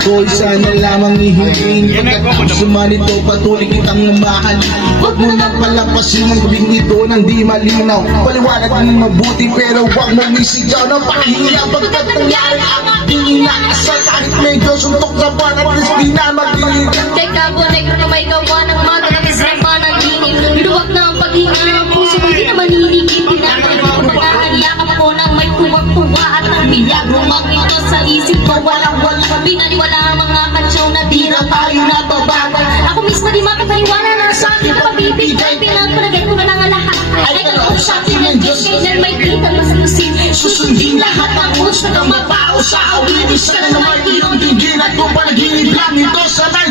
ako'y sana lamang ihingin. Pagkatapos nito patuloy kitang mamahalin. Huwag mo nang palampasin ang gabing ito nang di malinaw. Paliwanag ng mabuti pero huwag mong isigaw. Napahiya pagkat nangyari ang aking inaasal. Kahit medyo suntok na buwan at least di na magdiligan. Kay Cabo Negro na may gawa ng mga labis na panaginip. Binuwag na ang paghinga ng puso kung di na maniligid. Pinatay ko nag-aanyakap ko ng may tuwag-tuwa at ang biyag ito sa isip ko. Walang-walang binaliwala ang mga kansyon na di na tayo nababagal. Ako mismo di makapaniwala na sa akin na pabibigay. Pinagpalagay ko na nga lahat ay kaloob sa akin ng Diyos. Kailan may kita masalusin, susundin lahat ang gusto kang mapao sa awin. Isa na naman iyong tingin at kung panaginip lang ito sanay.